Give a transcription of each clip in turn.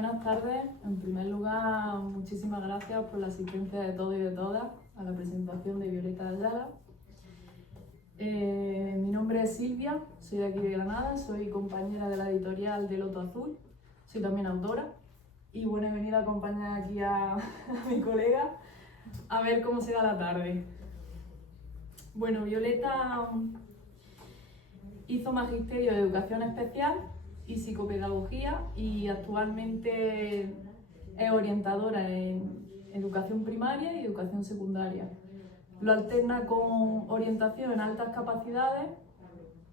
buenas tardes. En primer lugar, muchísimas gracias por la asistencia de todos y de todas a la presentación de Violeta Ayala. Mi nombre es Silvia, soy de aquí de Granada, soy compañera de la editorial de Loto Azul, soy también autora y bueno, he venido a acompañar aquí a mi colega a ver cómo se da la tarde. Bueno, Violeta hizo magisterio de educación especial y psicopedagogía y actualmente es orientadora en educación primaria y educación secundaria. Lo alterna con orientación en altas capacidades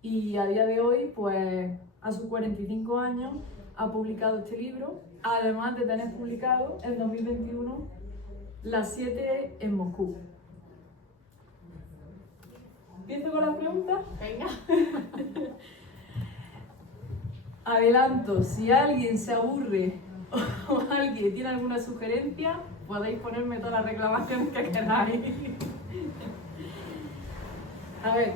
y a día de hoy, pues a sus 45 años, ha publicado este libro, además de tener publicado en 2021 Las 7 en Moscú. ¿Empiezo con las preguntas? Venga. Adelanto, si alguien se aburre o alguien tiene alguna sugerencia, podéis ponerme todas las reclamaciones que queráis. A ver,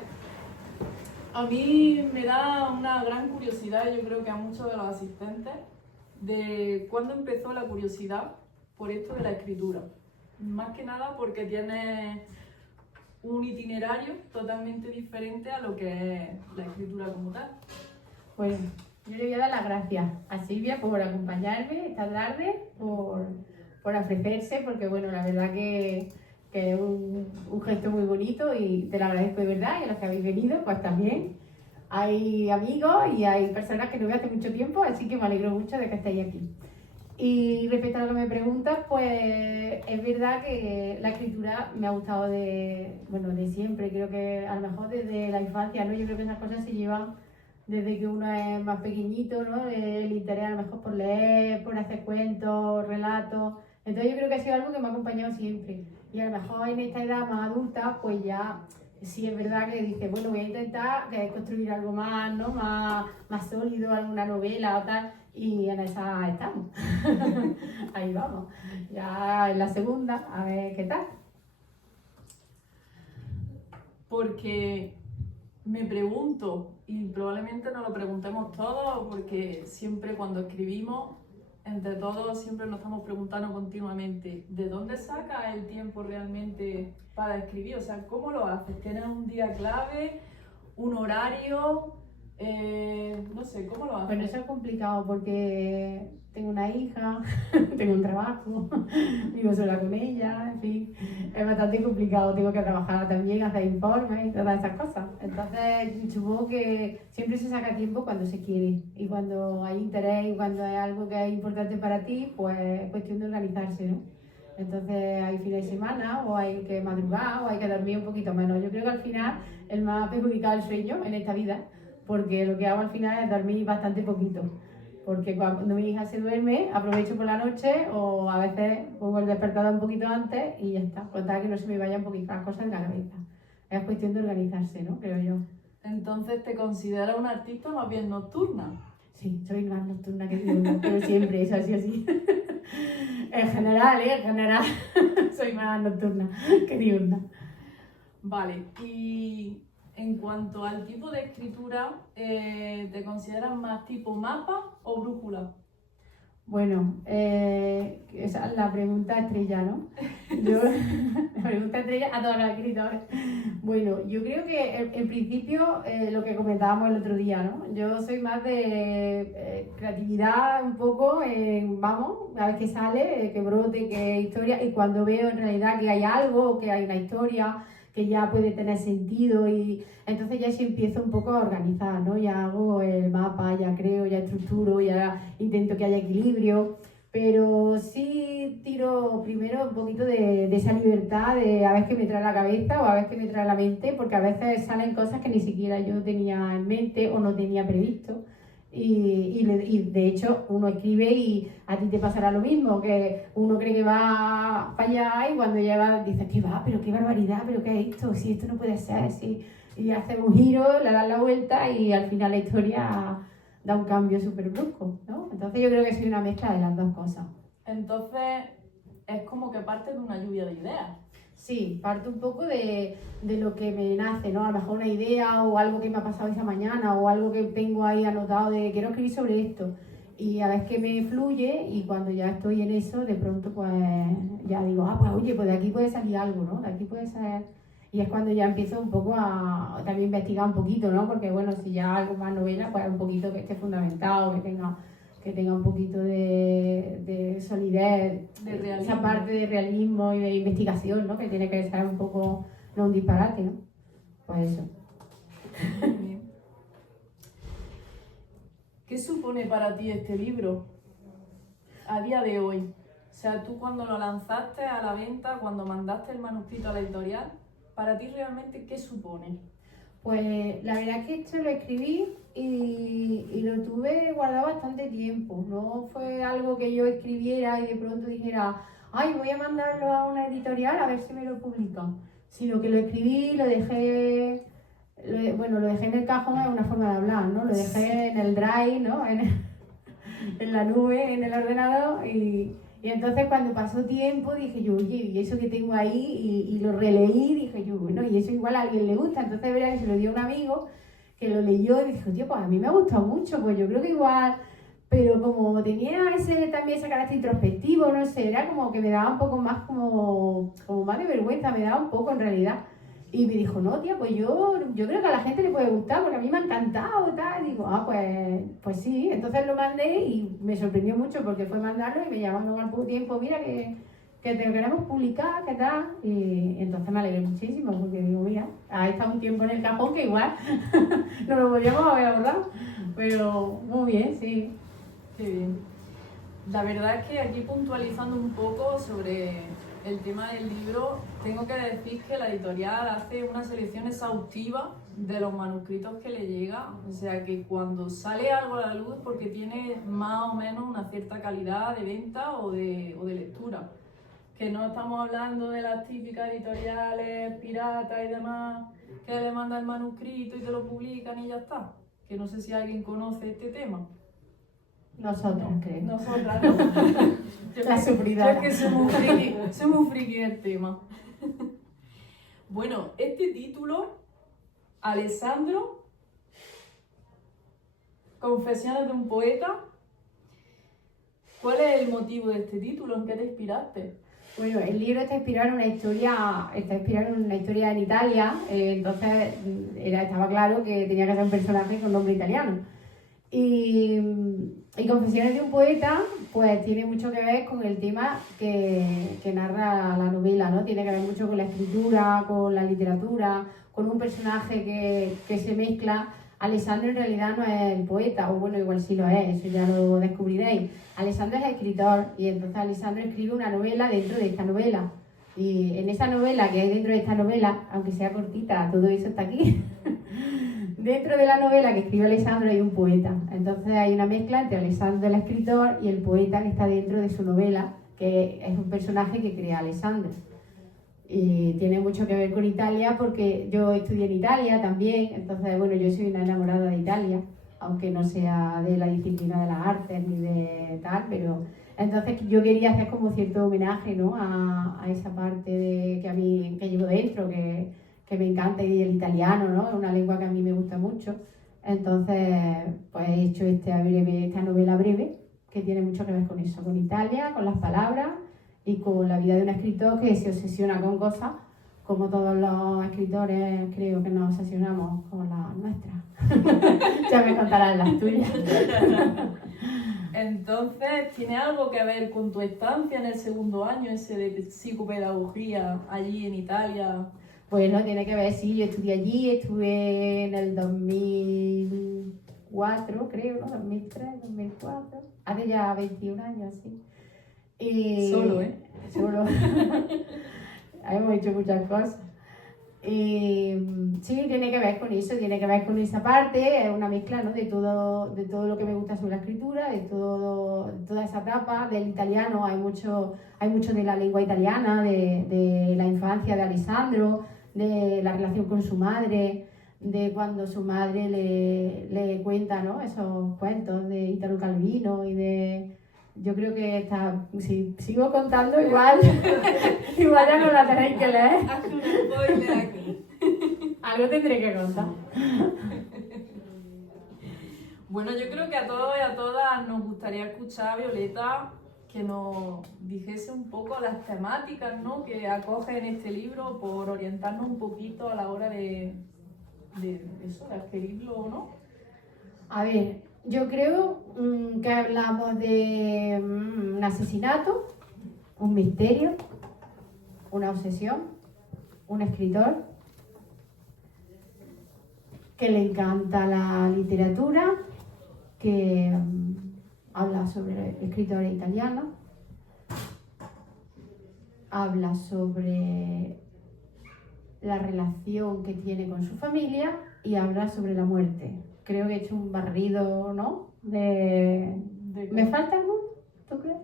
a mí me da una gran curiosidad, yo creo que a muchos de los asistentes, de cuándo empezó la curiosidad por esto de la escritura. Más que nada porque tiene un itinerario totalmente diferente a lo que es la escritura como tal. Bueno, yo le voy a dar las gracias a Silvia por acompañarme esta tarde, por ofrecerse, porque bueno, la verdad que es un gesto muy bonito y te lo agradezco de verdad, y a los que habéis venido, pues también. Hay amigos y hay personas que no veo hace mucho tiempo, así que me alegro mucho de que estéis aquí. Y respecto a lo que me preguntas, pues es verdad que la escritura me ha gustado de siempre, creo que a lo mejor desde la infancia, ¿no? Yo creo que esas cosas se llevan desde que uno es más pequeñito, ¿no? El interés a lo mejor por leer, por hacer cuentos, relatos. Entonces yo creo que ha sido algo que me ha acompañado siempre. Y a lo mejor en esta edad más adulta, pues ya sí es verdad que dices, bueno, voy a intentar construir algo más, ¿no? Más sólido, alguna novela o tal. Y en esa estamos. Ahí vamos. Ya en la segunda, a ver qué tal. Porque me pregunto, y probablemente nos lo preguntemos todos, porque siempre cuando escribimos, entre todos siempre nos estamos preguntando continuamente, ¿de dónde sacas el tiempo realmente para escribir? O sea, ¿cómo lo haces? ¿Tienes un día clave, un horario? No sé, ¿cómo lo haces? Bueno, eso es complicado porque tengo una hija, tengo un trabajo, vivo sola con ella, en fin, es bastante complicado, tengo que trabajar también, hacer informes y todas esas cosas. Entonces, supongo que siempre se saca tiempo cuando se quiere y cuando hay interés y cuando hay algo que es importante para ti, pues es cuestión de organizarse, ¿no? Entonces hay fines de semana o hay que madrugar o hay que dormir un poquito menos. Yo creo que al final el más perjudicado es el sueño en esta vida, porque lo que hago al final es dormir bastante poquito, porque cuando mi hija se duerme aprovecho por la noche o a veces pongo el despertador un poquito antes y ya está, por tal que no se me vayan un poquito las cosas de la cabeza. Es cuestión de organizarse, ¿no? Creo yo. Entonces, ¿te consideras una artista más bien nocturna? Sí, soy más nocturna que diurna, pero siempre es así. En general, en general, soy más nocturna que diurna. Vale, y en cuanto al tipo de escritura, ¿te consideras más tipo mapa o brújula? Bueno, esa es la pregunta estrella, ¿no? La pregunta estrella a todos los escritores. Bueno, yo creo que en principio lo que comentábamos el otro día, ¿no? Yo soy más de creatividad un poco, vamos, a ver qué sale, que brote, qué historia, y cuando veo en realidad que hay algo, que hay una historia, que ya puede tener sentido y entonces ya sí empiezo un poco a organizar, ¿no? Ya hago el mapa, ya creo, ya estructuro, ya intento que haya equilibrio, pero sí tiro primero un poquito de esa libertad de a ver qué me trae la cabeza o a ver qué me trae la mente, porque a veces salen cosas que ni siquiera yo tenía en mente o no tenía previsto. Y de hecho uno escribe y a ti te pasará lo mismo, que uno cree que va para allá y cuando llega dices, ¿qué va? ¿Pero qué barbaridad? ¿Pero qué es esto? Si esto no puede ser, si... Y haces un giro, le das la vuelta y al final la historia da un cambio súper brusco, ¿no? Entonces yo creo que soy una mezcla de las dos cosas. Entonces, es como que parte de una lluvia de ideas. Sí, parto un poco de lo que me nace, ¿no? A lo mejor una idea o algo que me ha pasado esa mañana o algo que tengo ahí anotado de quiero escribir sobre esto. Y a veces que me fluye y cuando ya estoy en eso, de pronto pues ya digo, pues oye, pues de aquí puede salir algo, ¿no? De aquí puede ser... Y es cuando ya empiezo un poco a también investigar un poquito, ¿no? Porque bueno, si ya algo más novela, pues un poquito que esté fundamentado, que tenga un poquito de solidez, De realismo. esa parte de realismo y de investigación, ¿no? Que tiene que ser un poco, no un disparate, ¿no? Pues eso. Muy bien. ¿Qué supone para ti este libro a día de hoy? O sea, tú cuando lo lanzaste a la venta, cuando mandaste el manuscrito a la editorial, ¿para ti realmente qué supone? Pues la verdad es que esto lo escribí y lo tuve guardado bastante tiempo. No fue algo que yo escribiera y de pronto dijera, ay, voy a mandarlo a una editorial a ver si me lo publican. Sino que lo escribí, lo dejé en el cajón, es una forma de hablar, ¿no? Lo dejé en el drive, ¿no? En la nube, en el ordenador y entonces cuando pasó tiempo dije yo, oye, y eso que tengo ahí y lo releí, dije yo, bueno, y eso igual a alguien le gusta, entonces verá que se lo dio a un amigo que lo leyó y dijo, tío, pues a mí me ha gustado mucho, pues yo creo que igual, pero como tenía también ese carácter introspectivo, no sé, era como que me daba un poco más como más de vergüenza, me daba un poco en realidad. Y me dijo, no, tía, pues yo creo que a la gente le puede gustar porque a mí me ha encantado y tal. Y digo, pues sí. Entonces lo mandé y me sorprendió mucho porque fue mandarlo y me llamaron al poco tiempo, mira que te lo queremos publicar, ¿qué tal? Y entonces me alegré muchísimo porque digo, mira, ha estado un tiempo en el cajón que igual no lo podríamos haber abordado. Pero muy bien, sí. Qué bien. La verdad es que aquí puntualizando un poco sobre el tema del libro, tengo que decir que la editorial hace una selección exhaustiva de los manuscritos que le llega, o sea que cuando sale algo a la luz porque tiene más o menos una cierta calidad de venta o de lectura, que no estamos hablando de las típicas editoriales piratas y demás que le mandan el manuscrito y te lo publican y ya está, que no sé si alguien conoce este tema. Nosotras, No, creo. nosotras no. La Yo sufridora. es que soy muy friki del tema. Bueno, este título, Alessandro, Confesiones de un poeta, ¿cuál es el motivo de este título? ¿En qué te inspiraste? Bueno, el libro está inspirado en una historia en Italia, entonces estaba claro que tenía que ser un personaje con nombre italiano. Y Confesiones de un poeta, pues tiene mucho que ver con el tema que narra la novela, ¿no? Tiene que ver mucho con la escritura, con la literatura, con un personaje que se mezcla. Alessandro en realidad no es el poeta, o bueno, igual sí lo es, eso ya lo descubriréis. Alessandro es escritor y entonces Alessandro escribe una novela dentro de esta novela. Y en esa novela que hay dentro de esta novela, aunque sea cortita, todo eso está aquí. Dentro de la novela que escribe Alessandro hay un poeta. Entonces hay una mezcla entre Alessandro el escritor y el poeta que está dentro de su novela, que es un personaje que crea Alessandro. Y tiene mucho que ver con Italia porque yo estudié en Italia también, entonces bueno, yo soy una enamorada de Italia, aunque no sea de la disciplina de las artes ni de tal, pero entonces yo quería hacer como cierto homenaje, ¿no? a esa parte que llevo dentro, que me encanta, y el italiano, ¿no? Es una lengua que a mí me gusta mucho. Entonces, pues he hecho esta novela breve que tiene mucho que ver con eso, con Italia, con las palabras y con la vida de un escritor que se obsesiona con cosas, como todos los escritores creo que nos obsesionamos con las nuestras. Ya me contarás las tuyas. Entonces, ¿tiene algo que ver con tu estancia en el segundo año, ese de psicopedagogía allí en Italia? Bueno, tiene que ver, sí, yo estudié allí, estuve en el 2004, creo, ¿no? 2003, 2004, hace ya 21 años, sí. Solo, ¿eh? Solo. Hemos hecho muchas cosas. Sí, tiene que ver con eso, tiene que ver con esa parte, es una mezcla, ¿no? de todo lo que me gusta sobre la escritura, de toda esa etapa del italiano, hay mucho de la lengua italiana, de la infancia de Alessandro, de la relación con su madre, de cuando su madre le cuenta, ¿no? Esos cuentos de Italo Calvino y de... Yo creo que si sigo contando igual ya no la tenéis que leer. Haz un spoiler aquí. Algo tendré que contar. Bueno, yo creo que a todos y a todas nos gustaría escuchar a Violeta que nos dijese un poco las temáticas, ¿no?, que acoge en este libro, por orientarnos un poquito a la hora de eso, de adquirirlo, ¿no? A ver, yo creo que hablamos de un asesinato, un misterio, una obsesión, un escritor que le encanta la literatura, que habla sobre escritores italianos, habla sobre la relación que tiene con su familia y habla sobre la muerte. Creo que he hecho un barrido, ¿no? ¿Me falta algo? ¿Tú crees?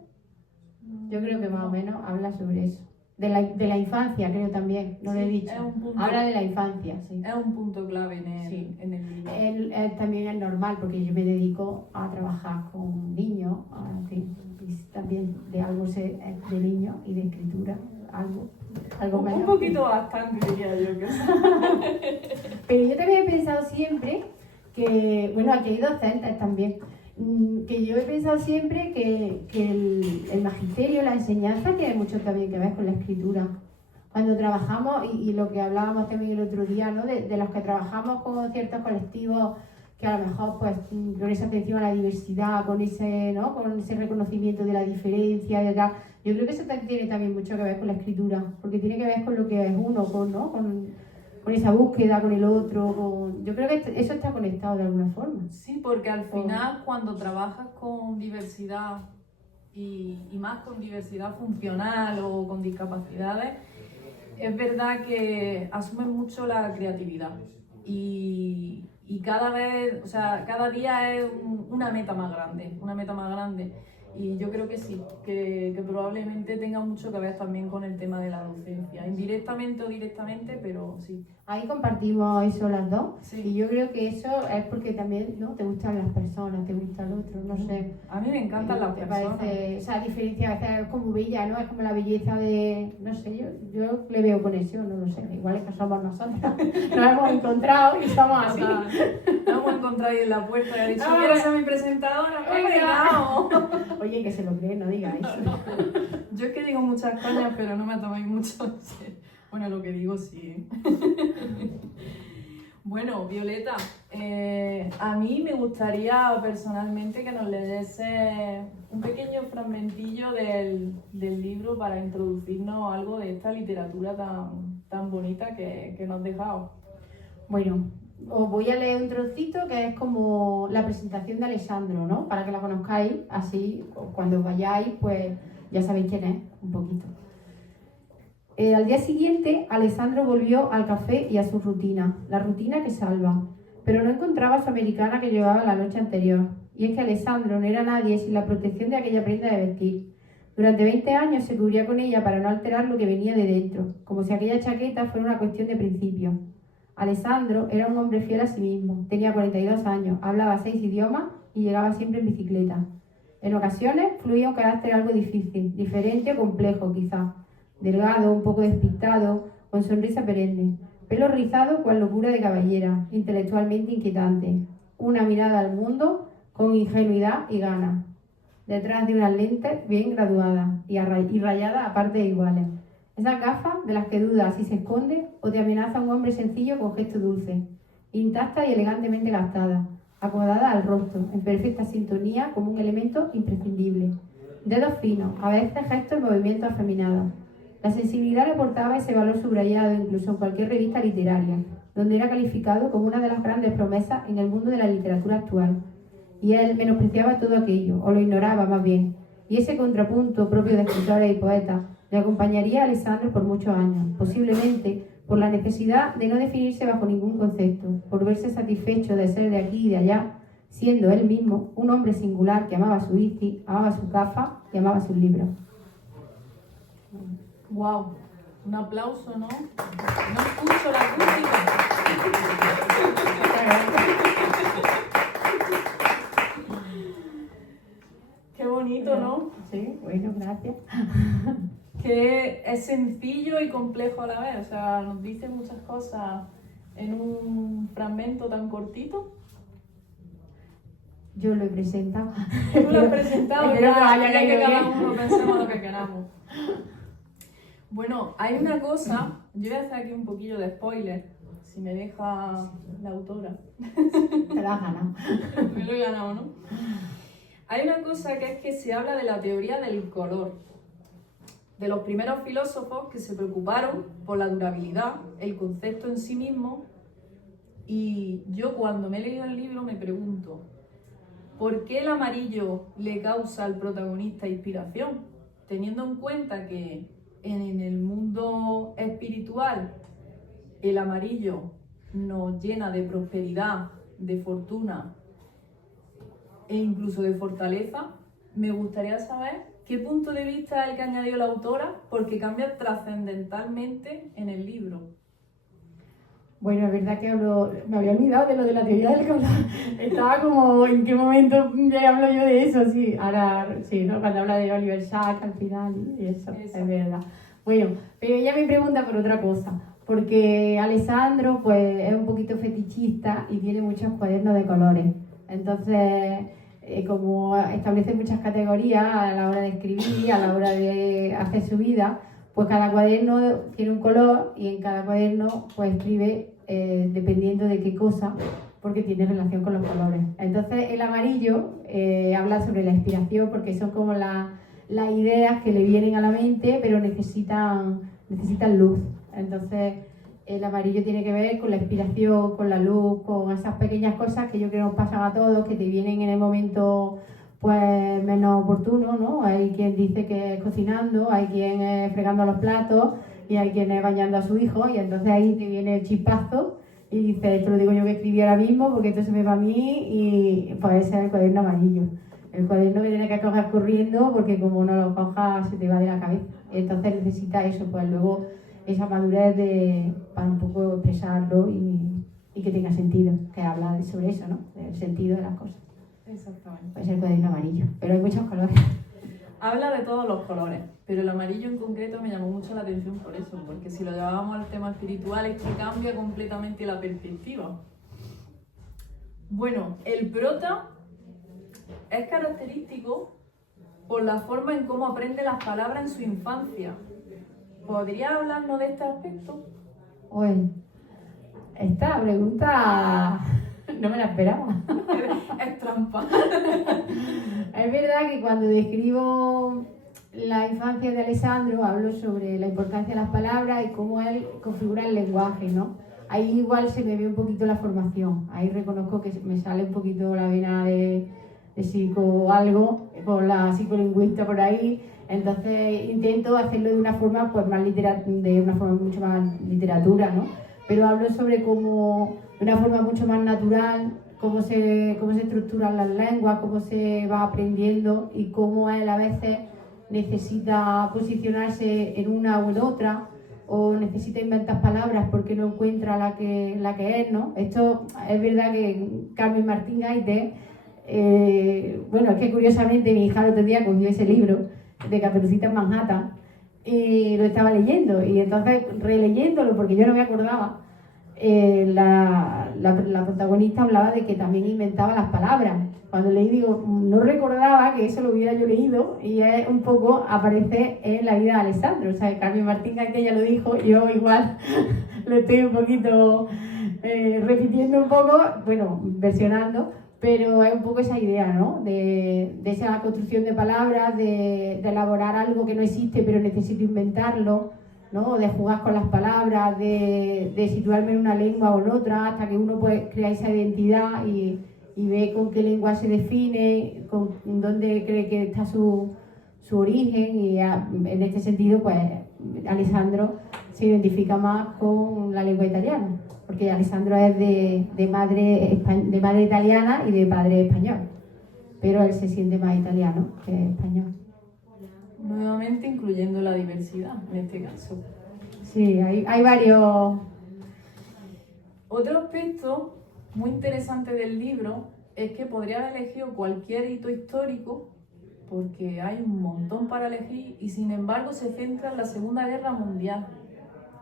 Yo creo que más o menos habla sobre eso. De la infancia, creo también, no lo he dicho. Habla de la infancia, sí. Es un punto clave en el libro. También es normal, porque yo me dedico a trabajar con niños, y también de algo sé de niños y de escritura, algo menos. Un poquito bastante, diría yo. Pero yo también he pensado siempre que, bueno, aquí hay docentes también, que yo he pensado siempre que el magisterio, la enseñanza, tiene mucho también que ver con la escritura. Cuando trabajamos, y lo que hablábamos también el otro día, ¿no?, de los que trabajamos con ciertos colectivos que a lo mejor, pues, con esa atención a la diversidad, con ese, ¿no?, con ese reconocimiento de la diferencia, de tal. Yo creo que eso tiene también mucho que ver con la escritura, porque tiene que ver con lo que es uno, con esa búsqueda, con el otro. Yo creo que eso está conectado de alguna forma. Sí, porque al final, cuando trabajas con diversidad y más con diversidad funcional o con discapacidades, es verdad que asumen mucho la creatividad y cada vez, o sea, cada día es una meta más grande. Y yo creo que sí, que probablemente tenga mucho que ver también con el tema de la docencia, indirectamente o directamente, pero sí. Ahí compartimos eso las dos, Sí. Y yo creo que eso es porque también, ¿no?, te gustan las personas, te gusta el otro, no sé. A mí me encantan las personas. Parece, o sea, diferencia a veces es como bella, ¿no? Es como la belleza de, no sé, yo le veo conexión, no lo sé, igual es que somos nosotras, nos hemos encontrado y somos así. Nos hemos encontrado ahí en la puerta y ha dicho, ¿quieres ser mi presentadora? Venga. Oye, que se lo creen, no digáis. Yo es que digo muchas coñas, pero no me tomáis mucho en serio. Bueno, lo que digo sí. Bueno, Violeta, a mí me gustaría personalmente que nos leyese un pequeño fragmentillo del libro para introducirnos algo de esta literatura tan bonita que nos has dejado. Bueno, os voy a leer un trocito que es como la presentación de Alessandro, ¿no? Para que la conozcáis, así cuando vayáis, pues ya sabéis quién es, un poquito. Al día siguiente, Alessandro volvió al café y a su rutina, la rutina que salva, pero no encontraba a su americana que llevaba la noche anterior. Y es que Alessandro no era nadie sin la protección de aquella prenda de vestir. Durante 20 años se cubría con ella para no alterar lo que venía de dentro, como si aquella chaqueta fuera una cuestión de principio. Alessandro era un hombre fiel a sí mismo, tenía 42 años, hablaba 6 idiomas y llegaba siempre en bicicleta. En ocasiones fluía un carácter algo difícil, diferente o complejo quizá. Delgado, un poco despistado, con sonrisa perenne, pelo rizado cual locura de caballera, intelectualmente inquietante, una mirada al mundo con ingenuidad y ganas, detrás de unas lentes bien graduadas y rayadas a partes iguales. Esas gafas de las que dudas si se esconde o te amenaza un hombre sencillo con gesto dulce, intacta y elegantemente gastada, acomodada al rostro, en perfecta sintonía como un elemento imprescindible. Dedos finos, a veces gestos y movimientos afeminados. La sensibilidad le aportaba ese valor subrayado incluso en cualquier revista literaria, donde era calificado como una de las grandes promesas en el mundo de la literatura actual. Y él menospreciaba todo aquello, o lo ignoraba más bien. Y ese contrapunto propio de escritores y poetas le acompañaría a Alessandro por muchos años, posiblemente por la necesidad de no definirse bajo ningún concepto, por verse satisfecho de ser de aquí y de allá, siendo él mismo un hombre singular que amaba su bici, amaba su gafa y amaba sus libros. ¡Wow! Un aplauso, ¿no? No escucho la acústica. Qué bonito, ¿no? Sí, bueno, gracias. Que es sencillo y complejo a la vez. O sea, nos dice muchas cosas en un fragmento tan cortito. Yo lo he presentado. Tú lo has presentado, Espero que vaya ya que caído cada bien. uno pensemos lo que queramos. Bueno, hay una cosa, yo voy a hacer aquí un poquillo de spoiler, si me deja la autora. Te lo has ganado. Me lo he ganado, ¿no? Hay una cosa que es que se habla de la teoría del color, de los primeros filósofos que se preocuparon por la durabilidad, el concepto en sí mismo, y yo cuando me he leído el libro me pregunto, ¿por qué el amarillo le causa al protagonista inspiración? Teniendo en cuenta que en el mundo espiritual el amarillo nos llena de prosperidad, de fortuna e incluso de fortaleza, me gustaría saber qué punto de vista es el que ha añadido la autora, porque cambia trascendentalmente en el libro. Bueno, es verdad que me había olvidado de lo de la teoría del color. Estaba como, ¿en qué momento ya hablo yo de eso? Sí, ahora sí, ¿no? Cuando habla de Oliver Sacks al final y eso, es verdad. Bueno, pero ella me pregunta por otra cosa, porque Alessandro pues es un poquito fetichista y tiene muchos cuadernos de colores. Entonces, como establece muchas categorías a la hora de escribir, a la hora de hacer su vida, pues cada cuaderno tiene un color y en cada cuaderno pues escribe dependiendo de qué cosa, porque tiene relación con los colores. Entonces el amarillo habla sobre la inspiración, porque son como las ideas que le vienen a la mente, pero necesitan luz. Entonces el amarillo tiene que ver con la inspiración, con la luz, con esas pequeñas cosas que yo creo que nos pasan a todos, que te vienen en el momento pues menos oportuno, ¿no? Hay quien dice que es cocinando, hay quien es fregando los platos y hay quien es bañando a su hijo, y entonces ahí te viene el chispazo y dices, esto lo digo yo que escribí ahora mismo porque esto se me va a mí, y pues ese es el cuaderno amarillo. El cuaderno que tienes que coger corriendo porque como no lo cojas se te va de la cabeza. Entonces necesita eso, pues luego esa madurez para un poco expresarlo y que tenga sentido, que habla sobre eso, ¿no? Del sentido de las cosas. Exactamente. Pues el cuaderno amarillo, pero hay muchos colores. Habla de todos los colores, pero el amarillo en concreto me llamó mucho la atención por eso, porque si lo llevábamos al tema espiritual es que cambia completamente la perspectiva. Bueno, el prota es característico por la forma en cómo aprende las palabras en su infancia. ¿Podría hablarnos de este aspecto? Oye, esta pregunta no me la esperaba. Es trampa. Es verdad que cuando describo la infancia de Alessandro hablo sobre la importancia de las palabras y cómo él configura el lenguaje, ¿no? Ahí igual se me ve un poquito la formación. Ahí reconozco que me sale un poquito la vena de psico algo, con la psicolingüista por ahí. Entonces intento hacerlo de una forma pues más de una forma mucho más literatura, ¿no? Pero hablo sobre cómo, de una forma mucho más natural, cómo se estructuran las lenguas, cómo se va aprendiendo y cómo él a veces necesita posicionarse en una o en otra, o necesita inventar palabras porque no encuentra la que es, ¿no? Esto es verdad que Carmen Martín Gaite, bueno, es que curiosamente mi hija el otro día cogió ese libro de Caperucita en Manhattan y lo estaba leyendo, y entonces releyéndolo, porque yo no me acordaba, la protagonista hablaba de que también inventaba las palabras. Cuando leí digo, no recordaba que eso lo hubiera yo leído, y es un poco aparece en la vida de Alessandro. O sea, Carmen Martín que ella lo dijo, yo igual lo estoy un poquito repitiendo un poco, bueno, versionando, pero es un poco esa idea, ¿no? De esa construcción de palabras, de elaborar algo que no existe pero necesito inventarlo, ¿no? De jugar con las palabras, de situarme en una lengua o en otra, hasta que uno pues crea esa identidad y ve con qué lengua se define, con dónde cree que está su origen, y en este sentido pues Alessandro se identifica más con la lengua italiana, porque Alessandro es de madre italiana y de padre español, pero él se siente más italiano que español. Nuevamente incluyendo la diversidad, en este caso. Sí, hay varios. Otro aspecto muy interesante del libro es que podría haber elegido cualquier hito histórico, porque hay un montón para elegir, y sin embargo se centra en la Segunda Guerra Mundial.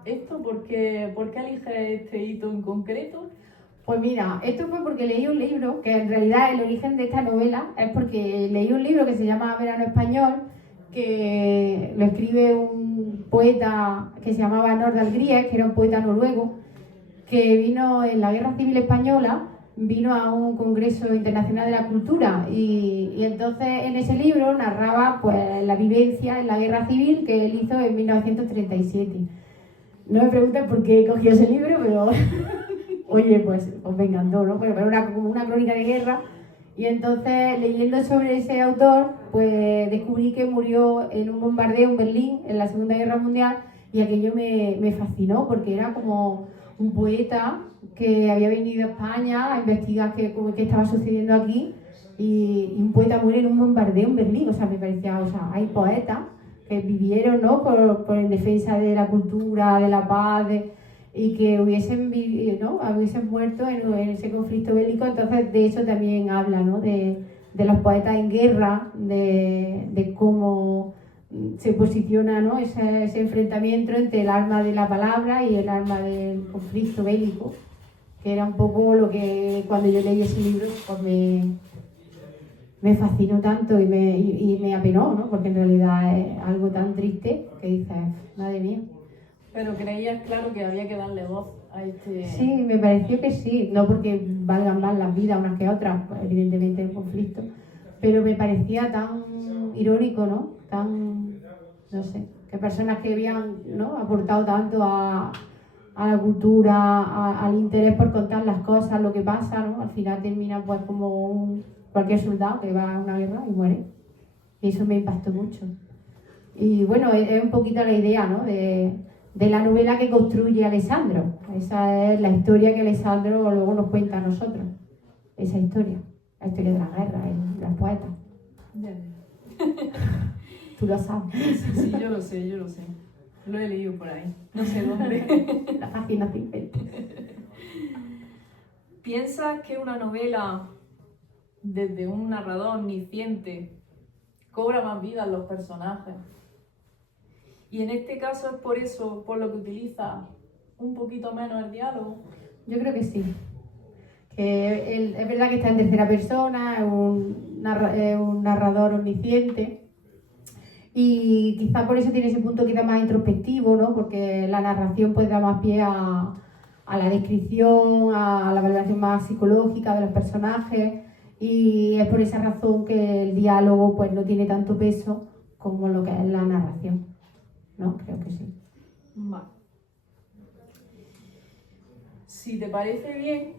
¿Esto por qué elige este hito en concreto? Pues mira, esto fue porque leí un libro, que en realidad el origen de esta novela es porque leí un libro que se llama Verano Español, que lo escribe un poeta que se llamaba Nordahl Grieg, que era un poeta noruego, que vino en la Guerra Civil Española, vino a un Congreso Internacional de la Cultura y entonces en ese libro narraba pues la vivencia en la Guerra Civil que él hizo en 1937. No me pregunten por qué cogí ese libro, pero oye, pues me encantó, ¿no? Pero era como una crónica de guerra. Y entonces, leyendo sobre ese autor, pues descubrí que murió en un bombardeo en Berlín en la Segunda Guerra Mundial y aquello me fascinó porque era como un poeta que había venido a España a investigar qué estaba sucediendo aquí y un poeta muere en un bombardeo en Berlín. O sea, me parecía, o sea, hay poetas que vivieron, ¿no? por en defensa de la cultura, de la paz, y que hubiesen vivido, ¿no? Hubiesen muerto en ese conflicto bélico. Entonces de eso también habla, ¿no? de los poetas en guerra, de cómo se posiciona, ¿no? ese enfrentamiento entre el arma de la palabra y el arma del conflicto bélico, que era un poco lo que cuando yo leí ese libro pues me fascinó tanto y me apenó, ¿no? Porque en realidad es algo tan triste que dices, madre mía. Pero creías, claro, que había que darle voz a este... Sí, me pareció que sí, no porque valgan más las vidas unas que otras, pues, evidentemente el conflicto, pero me parecía tan irónico, ¿no? Tan, no sé, que personas que habían, ¿no? aportado tanto a la cultura, al interés por contar las cosas, lo que pasa, ¿no? Al final termina pues como cualquier soldado que va a una guerra y muere. Y eso me impactó mucho. Y bueno, es un poquito la idea, ¿no? de la novela que construye Alessandro. Esa es la historia que Alessandro luego nos cuenta a nosotros. Esa historia, la historia de la guerra, de los poetas. Tú lo sabes. Sí, yo lo sé. Lo he leído por ahí, no sé dónde. La página 50. ¿Piensas que una novela, desde un narrador omnisciente, cobra más vida en los personajes? Y en este caso es por eso, por lo que utiliza un poquito menos el diálogo. Yo creo que sí. Que es verdad que está en tercera persona, es un narrador omnisciente. Y quizá por eso tiene ese punto quizá más introspectivo, ¿no? Porque la narración pues da más pie a la descripción, a la valoración más psicológica de los personajes. Y es por esa razón que el diálogo pues no tiene tanto peso como lo que es la narración. ¿No? Creo que sí. Vale. Si te parece bien,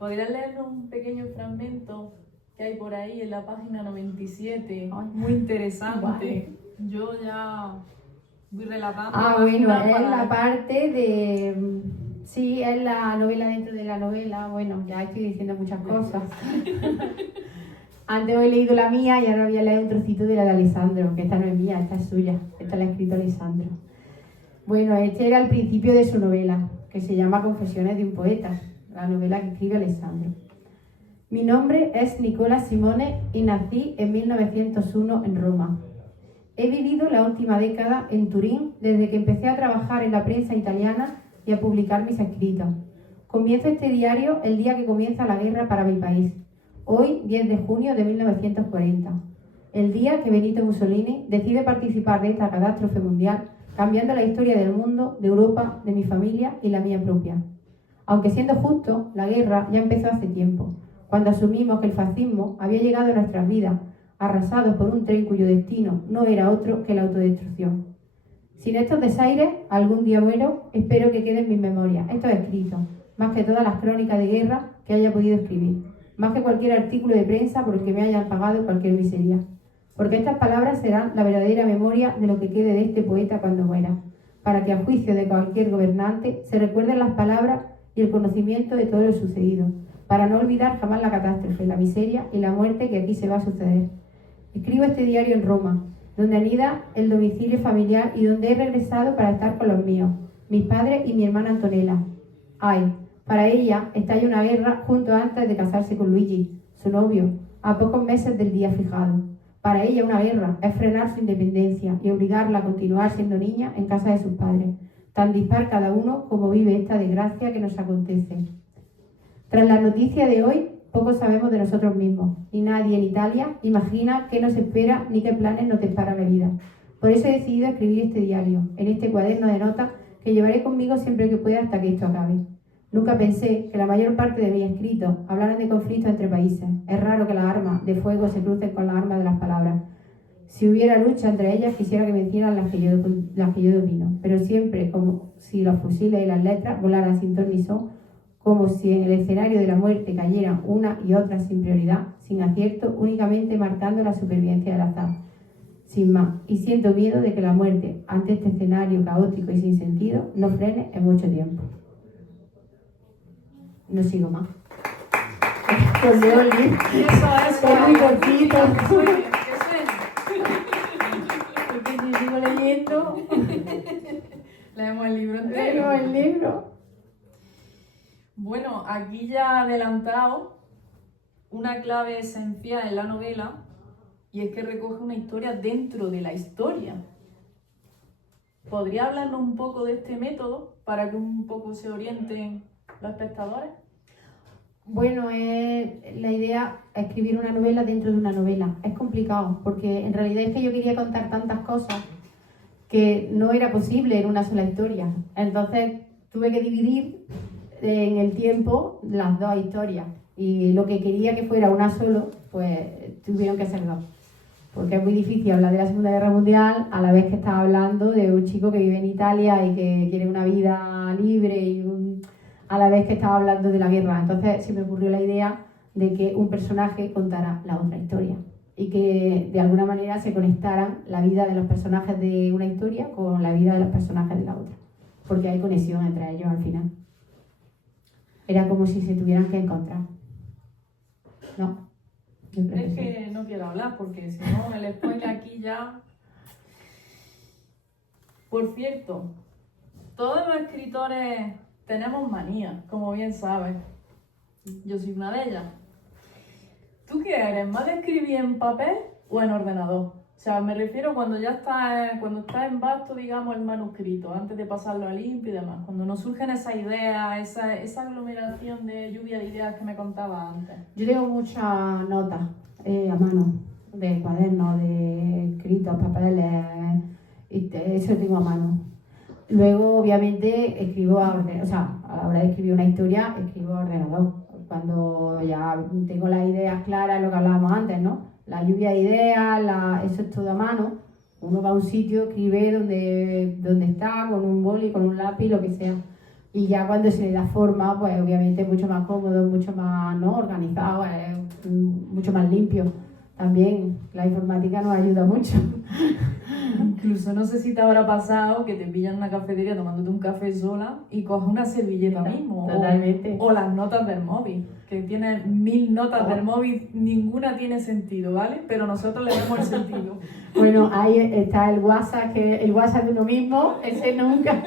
¿podrías leernos un pequeño fragmento que hay por ahí en la página 97? Ay, muy interesante. Vale. Yo ya voy relatando. Bueno, es la parte de... Sí, es la novela dentro de la novela. Bueno, ya estoy diciendo muchas cosas. Antes he leído la mía y ahora voy a leer un trocito de la de Alessandro, que esta no es mía, esta es suya, esta la ha escrito Alessandro. Bueno, este era el principio de su novela, que se llama Confesiones de un poeta, la novela que escribe Alessandro. Mi nombre es Nicola Simone y nací en 1901 en Roma. He vivido la última década en Turín desde que empecé a trabajar en la prensa italiana y a publicar mis escritos. Comienzo este diario el día que comienza la guerra para mi país. Hoy, 10 de junio de 1940, el día que Benito Mussolini decide participar de esta catástrofe mundial, cambiando la historia del mundo, de Europa, de mi familia y la mía propia. Aunque siendo justo, la guerra ya empezó hace tiempo, cuando asumimos que el fascismo había llegado a nuestras vidas, arrasados por un tren cuyo destino no era otro que la autodestrucción. Sin estos desaires, algún día muero, espero que quede en mi memoria estos escritos, más que todas las crónicas de guerra que haya podido escribir. Más que cualquier artículo de prensa por el que me hayan pagado cualquier miseria. Porque estas palabras serán la verdadera memoria de lo que quede de este poeta cuando muera, para que a juicio de cualquier gobernante se recuerden las palabras y el conocimiento de todo lo sucedido, para no olvidar jamás la catástrofe, la miseria y la muerte que aquí se va a suceder. Escribo este diario en Roma, donde anida el domicilio familiar y donde he regresado para estar con los míos, mis padres y mi hermana Antonella. Ay, para ella estalla una guerra justo antes de casarse con Luigi, su novio, a pocos meses del día fijado. Para ella una guerra es frenar su independencia y obligarla a continuar siendo niña en casa de sus padres, tan dispar cada uno como vive esta desgracia que nos acontece. Tras la noticia de hoy, poco sabemos de nosotros mismos, y nadie en Italia imagina qué nos espera ni qué planes nos depara la vida. Por eso he decidido escribir este diario, en este cuaderno de notas que llevaré conmigo siempre que pueda hasta que esto acabe. Nunca pensé que la mayor parte de mis escritos hablaran de conflictos entre países. Es raro que las armas de fuego se crucen con las armas de las palabras. Si hubiera lucha entre ellas, quisiera que vencieran las que yo domino, pero siempre como si los fusiles y las letras volaran sin ton ni son, como si en el escenario de la muerte cayeran una y otra sin prioridad, sin acierto, únicamente marcando la supervivencia del azar. Sin más, y siento miedo de que la muerte, ante este escenario caótico y sin sentido, no frene en mucho tiempo. No sigo más. Pues leo el libro. Eso Es muy cortito. Eso es. Porque si sigo leyendo, Leemos el libro entero. leo el libro. Bueno, aquí ya he adelantado una clave esencial en la novela, y es que recoge una historia dentro de la historia. ¿Podría hablarnos un poco de este método para que un poco se orienten los espectadores? Bueno, la idea es escribir una novela dentro de una novela. Es complicado, porque en realidad es que yo quería contar tantas cosas que no era posible en una sola historia. Entonces tuve que dividir en el tiempo las dos historias. Y lo que quería que fuera una solo, pues tuvieron que ser dos. Porque es muy difícil hablar de la Segunda Guerra Mundial a la vez que estás hablando de un chico que vive en Italia y que quiere una vida libre y a la vez que estaba hablando de la guerra. Entonces se me ocurrió la idea de que un personaje contara la otra historia y que de alguna manera se conectaran la vida de los personajes de una historia con la vida de los personajes de la otra, porque hay conexión entre ellos al final. Era como si se tuvieran que encontrar. ¿No? Yo creo Es que sí. que no quiero hablar porque si no el spoiler aquí ya... Por cierto, todos los escritores tenemos manías, como bien sabes. Yo soy una de ellas. ¿Tú qué eres? ¿Más de escribir en papel o en ordenador? O sea, me refiero cuando ya cuando está en vasto, digamos, el manuscrito, antes de pasarlo a limpio y demás. Cuando nos surgen esas ideas, esa aglomeración de lluvia de ideas que me contaba antes. Yo tengo muchas notas a mano, de cuadernos, de escritos, papeles, eso tengo a mano. Luego, obviamente, escribo a la hora de escribir una historia, escribo a ordenador. Cuando ya tengo las ideas claras, lo que hablábamos antes, ¿no? La lluvia de ideas, eso es todo a mano. Uno va a un sitio, escribe donde está, con un boli, con un lápiz, lo que sea. Y ya cuando se le da forma, pues obviamente es mucho más cómodo, mucho más, ¿no?, organizado, mucho más limpio. También la informática nos ayuda mucho. Incluso no sé si te habrá pasado que te pillan en una cafetería tomándote un café sola y coges una servilleta mismo. Totalmente. O las notas del móvil, que tienes 1000 notas del móvil, ninguna tiene sentido, ¿vale? Pero nosotros le damos el sentido. Bueno, ahí está el WhatsApp de uno mismo, ese nunca.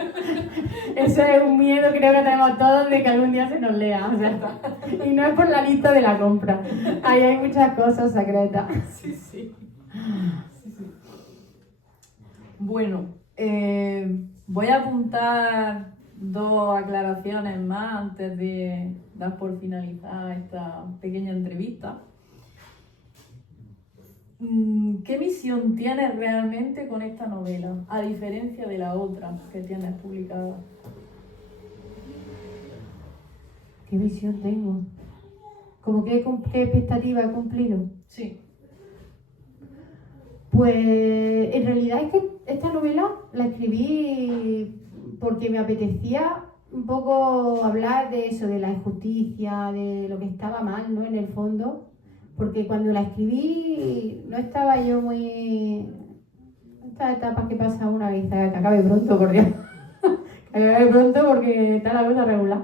Eso es un miedo, creo que tenemos todos, de que algún día se nos lea. O sea, y no es por la lista de la compra. Ahí hay muchas cosas secretas. Sí. Bueno, voy a apuntar 2 aclaraciones más antes de dar por finalizada esta pequeña entrevista. ¿Qué misión tienes realmente con esta novela, a diferencia de la otra que tienes publicada? ¿Qué visión tengo? ¿Cómo qué expectativa he cumplido? Sí. Pues en realidad es que esta novela la escribí porque me apetecía un poco hablar de eso, de la injusticia, de lo que estaba mal, ¿no?, en el fondo. Porque cuando la escribí no estaba yo muy... Estas etapas que pasa una vez, que acabe pronto, por Dios. Que acabe pronto porque está la cosa regular.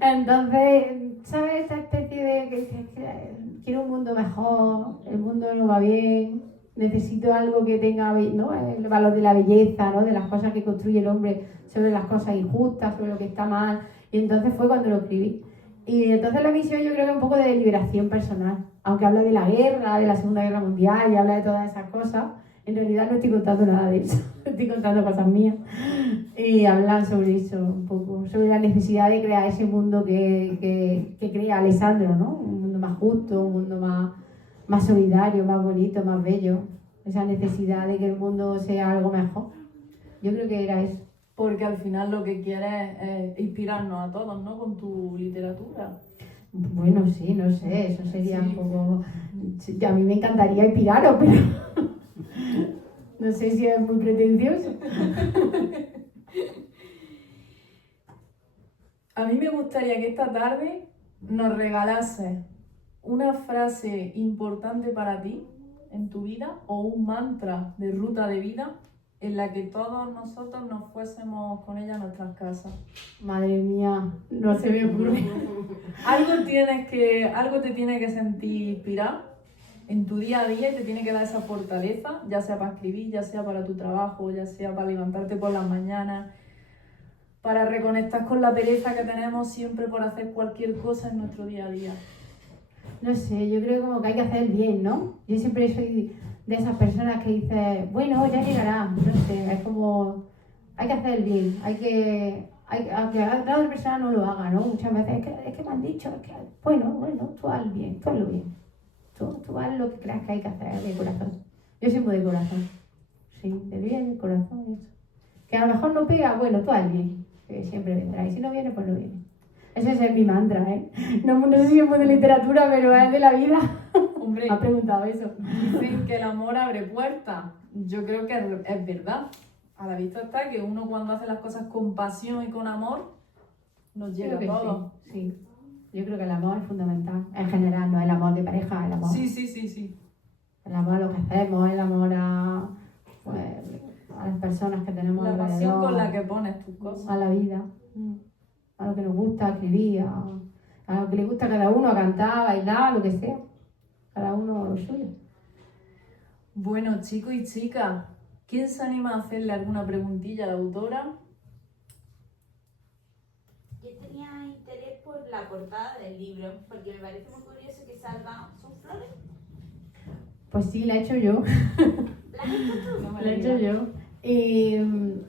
Entonces, ¿sabes? Esta especie de que quiero un mundo mejor, el mundo no va bien, necesito algo que tenga, ¿no?, el valor de la belleza, ¿no?, de las cosas que construye el hombre sobre las cosas injustas, sobre lo que está mal. Y entonces fue cuando lo escribí. Y entonces la misión yo creo que es un poco de liberación personal. Aunque habla de la guerra, de la Segunda Guerra Mundial y habla de todas esas cosas, En realidad no estoy contando nada de eso, estoy contando cosas mías y hablar sobre eso un poco, sobre la necesidad de crear ese mundo que crea Alessandro, ¿no? Un mundo más justo, un mundo más solidario, más bonito, más bello. Esa necesidad de que el mundo sea algo mejor. Yo creo que era eso. Porque al final lo que quieres es inspirarnos a todos, ¿no? Con tu literatura. Bueno, sí, no sé, eso sería Sí. un poco... Sí, a mí me encantaría inspiraros, pero no sé si es muy pretencioso. A mí me gustaría que esta tarde nos regalases una frase importante para ti en tu vida o un mantra de ruta de vida en la que todos nosotros nos fuésemos con ella a nuestras casas. Madre mía, no se me ocurre. Algo te tiene que sentir inspirado en tu día a día y te tiene que dar esa fortaleza, ya sea para escribir, ya sea para tu trabajo, ya sea para levantarte por las mañanas, para reconectar con la pereza que tenemos siempre por hacer cualquier cosa en nuestro día a día. No sé, yo creo como que hay que hacer el bien, ¿no? Yo siempre soy de esas personas que dicen, bueno, ya llegará, no sé, es como, hay que hacer el bien, aunque la otra persona no lo haga, ¿no? Muchas veces es que me han dicho, es que, bueno, tú haz el bien, tú hazlo bien, tú haz lo que creas que hay que hacer de corazón. Yo soy muy de corazón, sí, de bien, de corazón, eso. Que a lo mejor no pega, bueno, tú haz el bien, que siempre vendrá, y si no viene, pues no viene. Ese es mi mantra, ¿eh? No sé si es muy de literatura, pero es de la vida. Hombre, Me ha preguntado eso. dicen que el amor abre puertas. Yo creo que es verdad. A la vista está que uno cuando hace las cosas con pasión y con amor, nos llega Creo a que todo. sí. Yo creo que el amor es fundamental. En general, no el amor de pareja, el amor. Sí. El amor a lo que hacemos, el amor pues, a las personas que tenemos La alrededor. pasión con la que pones tus cosas. A la vida. A lo que nos gusta escribir, a lo que le gusta a cada uno, a cantar, a bailar, lo que sea. Cada uno lo suyo. Bueno, chicos y chicas, ¿quién se anima a hacerle alguna preguntilla a la autora? Yo tenía interés por la portada del libro, porque me parece muy curioso que salgan. ¿Son flores? Pues sí, la he hecho yo. ¿Las has hecho tú? No me La he digas. hecho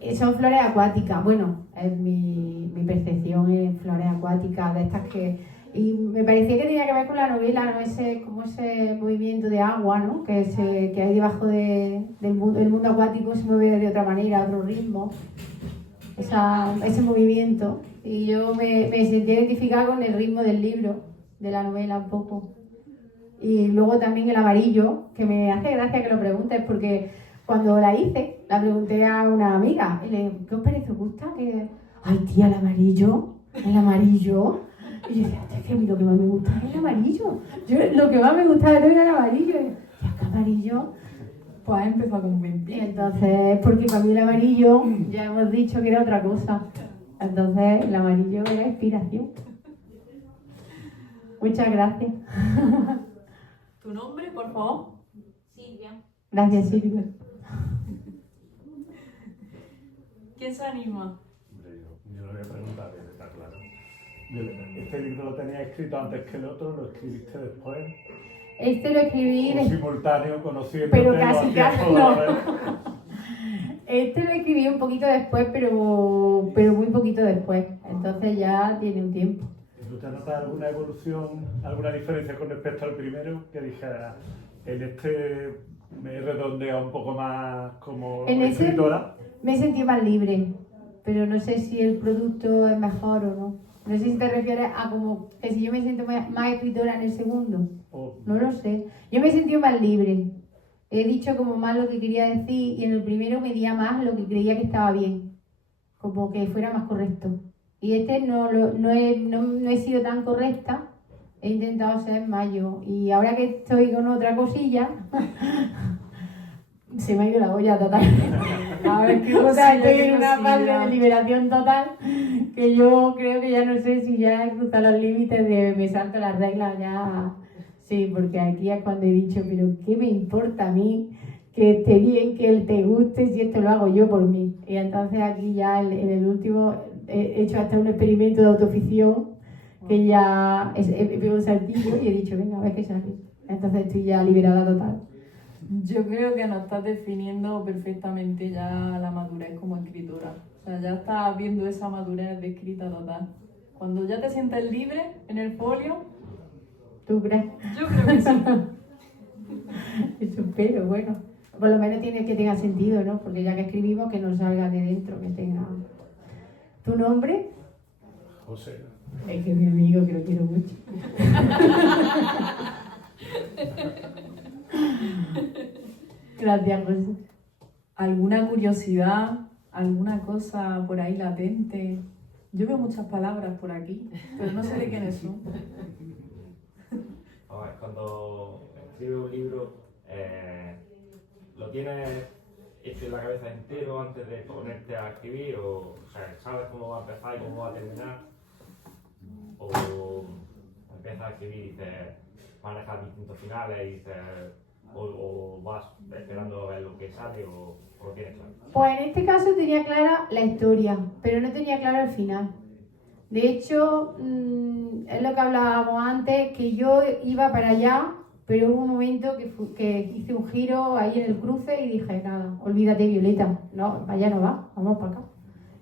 yo. Son flores acuáticas. Bueno, es mi percepción en flores acuáticas, de estas que... Y me parecía que tenía que ver con la novela, ¿no? Como ese movimiento de agua, ¿no? Que hay debajo del mundo. El mundo acuático se mueve de otra manera, a otro ritmo. Ese movimiento. Y yo me sentí identificada con el ritmo del libro, de la novela un poco. Y luego también el amarillo, que me hace gracia que lo preguntes, porque cuando la hice, la pregunté a una amiga, y le dije, ¿qué os parece? ¿Os gusta? Ay, tía, el amarillo. Y yo decía, es que a mí lo que más me gusta es el amarillo. Lo que más me gustaba de todo era el amarillo. Y yo, tía, ¿qué amarillo? Pues empezó con un Y 20. entonces, porque para mí el amarillo, ya hemos dicho que era otra cosa. Entonces, el amarillo era inspiración. Muchas gracias. ¿Tu nombre, por favor? Silvia. Gracias, Silvia. ¿Quién se anima? Hombre, yo lo voy a preguntar, está claro. ¿Este libro lo tenías escrito antes que el otro? ¿Lo escribiste después? Este lo escribí, ¿O simultáneo, conociéndote? pero lo casi, hacías casi todo a la no. vez? Este lo escribí un poquito después, pero muy poquito después. Entonces ya tiene un tiempo. ¿Tú te notas alguna evolución, alguna diferencia con respecto al primero? Que dijera, en este me he redondeado un poco más como En ese- escritora. Me he sentido más libre, pero no sé si el producto es mejor o no. No sé si te refieres a como que si yo me siento más escritora en el segundo. O, No lo sé. Yo me he sentido más libre. He dicho como más lo que quería decir y en el primero medía más lo que creía que estaba bien. Como que fuera más correcto. Y este no he sido tan correcta. He intentado ser más yo. Y ahora que estoy con otra cosilla, se me ha ido la olla total. A ver qué O sea, estoy qué en una fase cosilla. de liberación total que yo creo que ya no sé si ya he cruzado los límites de me salto las reglas ya. Sí, porque aquí es cuando he dicho, pero ¿qué me importa a mí que esté bien, que él te guste si esto lo hago yo por mí? Y entonces aquí ya en el último he hecho hasta un experimento de autoficción que ya he pegado un saltillo y he dicho, venga, a ver qué sale. Entonces estoy ya liberada total. Yo creo que nos estás definiendo perfectamente ya la madurez como escritora. O sea, ya estás viendo esa madurez de escrita total. Cuando ya te sientes libre en el folio, ¿Tú crees? yo creo que sí. Eso espero, bueno. Por lo menos tiene que tenga sentido, ¿no? Porque ya que escribimos, que nos salga de dentro, que tenga... ¿Tu nombre? José. Es que es mi amigo, que lo quiero mucho. Gracias, José. ¿Alguna curiosidad? ¿Alguna cosa por ahí latente? Yo veo muchas palabras por aquí, pero no sé de quiénes son. A ver, cuando escribes un libro, ¿lo tienes hecho en la cabeza entero antes de ponerte a escribir? O sea, ¿sabes cómo va a empezar y cómo va a terminar? ¿O empiezas a escribir y dices, manejas distintos finales y dices, o vas esperando a ver lo que sale o lo tienes claro? Pues en este caso tenía clara la historia, pero no tenía claro el final. De hecho, es lo que hablábamos antes, que yo iba para allá, pero hubo un momento que hice un giro ahí en el cruce y dije, nada, olvídate, Violeta, no, para allá no va, vamos para acá.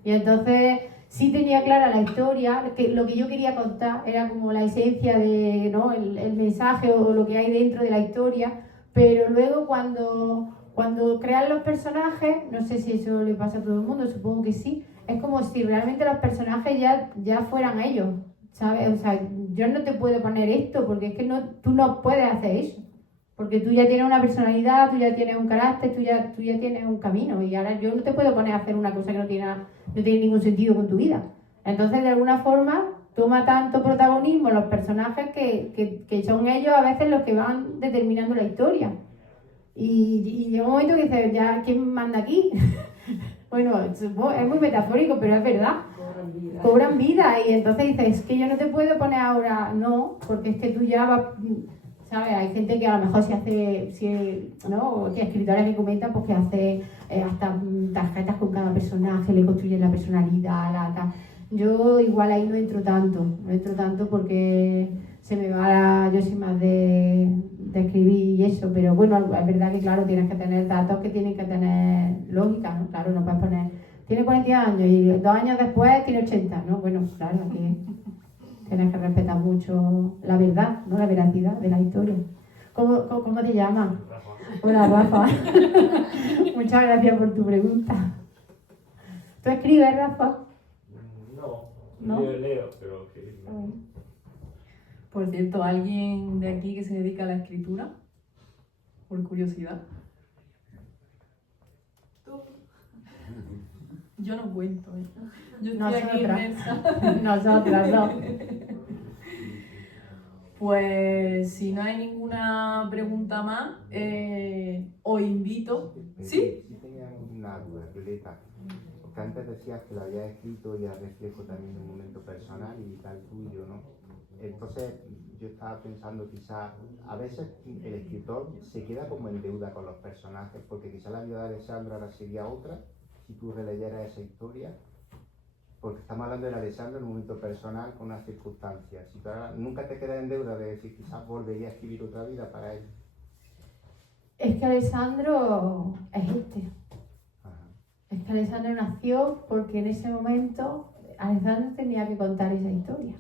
Y entonces sí tenía clara la historia, que lo que yo quería contar era como la esencia de, ¿no? el mensaje o lo que hay dentro de la historia, pero luego cuando crean los personajes, no sé si eso le pasa a todo el mundo, supongo que sí, es como si realmente los personajes ya fueran ellos, ¿sabes? O sea, yo no te puedo poner esto porque es que tú no puedes hacer eso, porque tú ya tienes una personalidad, tú ya tienes un carácter, tú ya tienes un camino y ahora yo no te puedo poner a hacer una cosa que no tiene ningún sentido con tu vida. Entonces, de alguna forma, toma tanto protagonismo los personajes que son ellos a veces los que van determinando la historia. Y llega un momento que dices, ya, ¿quién manda aquí? Bueno, es muy metafórico, pero es verdad. Cobran vida y entonces dices, es que yo no te puedo poner ahora, no, porque es que tú ya vas, ¿sabes? Hay gente que a lo mejor ¿no? Que escritores que comentan, pues que hace hasta tarjetas con cada personaje, le construyen la personalidad, Yo igual ahí no entro tanto porque se me va, yo soy más de escribir y eso, pero bueno, es verdad que claro, tienes que tener datos que tienen que tener lógica, ¿no? Claro, no puedes poner, tiene 40 años y 2 años después tiene 80, ¿no? Bueno, claro, aquí tienes que respetar mucho la verdad, ¿no? La veracidad de la historia. ¿Cómo te llamas? Rafa. Hola, Rafa. Muchas gracias por tu pregunta. ¿Tú escribes, Rafa? No, ¿No? yo leo, pero escribir no. Por cierto, ¿alguien de aquí que se dedica a la escritura? Por curiosidad. Tú. Yo no cuento, ¿eh? Yo estoy aquí Nosotras. inmersa. Nosotras, no. Pues si no hay ninguna pregunta más, os invito. ¿Sí? Sí tenía una duda, Violeta. Porque antes decías que lo habías escrito y al reflejo también de un momento personal y tal tuyo, ¿no? Entonces yo estaba pensando quizás, a veces el escritor se queda como en deuda con los personajes, porque quizás la vida de Alessandro ahora sería otra, si tú releyeras esa historia, porque estamos hablando de Alessandro en un momento personal con unas circunstancias. Si tú ahora nunca te quedas en deuda de decir quizás volvería a escribir otra vida para él. Es que Alessandro es este. Ajá. Es que Alessandro nació porque en ese momento Alessandro tenía que contar esa historia.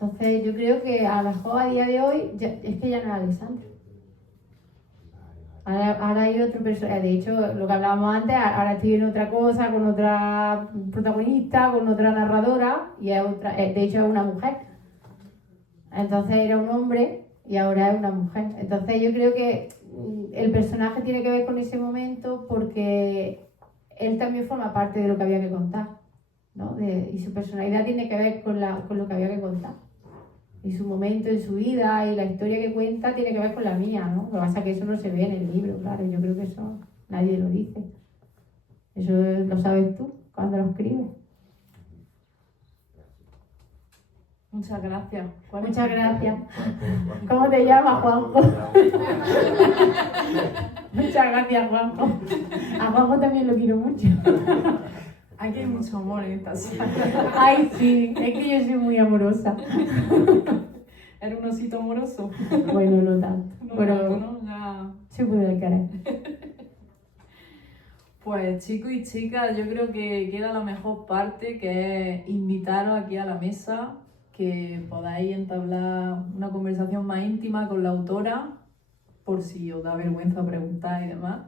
Entonces yo creo que a lo mejor a día de hoy es que ya no es Alessandro. Ahora hay otro personaje. De hecho, lo que hablábamos antes, ahora estoy en otra cosa, con otra protagonista, con otra narradora, y es otra, de hecho es una mujer. Entonces era un hombre y ahora es una mujer. Entonces yo creo que el personaje tiene que ver con ese momento porque él también forma parte de lo que había que contar, ¿no? Y su personalidad tiene que ver con lo que había que contar. Y su momento en su vida y la historia que cuenta tiene que ver con la mía, ¿no? Lo que pasa es que eso no se ve en el libro, claro. Yo creo que eso nadie lo dice. Eso lo sabes tú cuando lo escribes. Muchas gracias. Muchas gracias. ¿Cómo te llamas, Juanjo? Muchas gracias, Juanjo. A Juanjo también lo quiero mucho. Aquí hay mucho amor en esta sala. Ay, sí, es que yo soy muy amorosa. Era un osito amoroso. Bueno, no tanto. No, Bueno, tanto, ¿no? Ya. se puede querer. Pues chicos y chicas, yo creo que queda la mejor parte, que es invitaros aquí a la mesa, que podáis entablar una conversación más íntima con la autora, por si os da vergüenza preguntar y demás.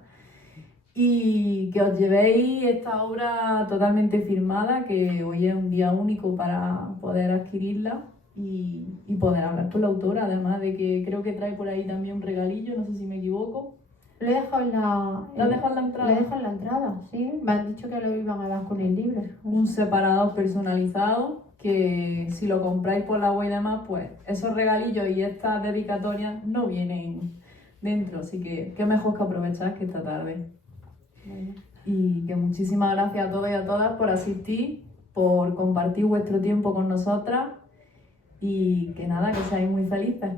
Y que os llevéis esta obra totalmente firmada, que hoy es un día único para poder adquirirla y poder hablar con la autora, además de que creo que trae por ahí también un regalillo, no sé si me equivoco. Lo he dejado en la... ¿Lo has dejado en la entrada? Lo he dejado en la entrada, sí. Me han dicho que lo iban a dar con el libro. Un separador personalizado que si lo compráis por la web y demás, pues esos regalillos y estas dedicatorias no vienen dentro, así que qué mejor que aprovechar que esta tarde. Bueno. Y que muchísimas gracias a todos y a todas por asistir, por compartir vuestro tiempo con nosotras y que nada, que seáis muy felices.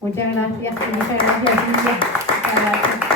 Muchas gracias, Silvia. Muchas gracias.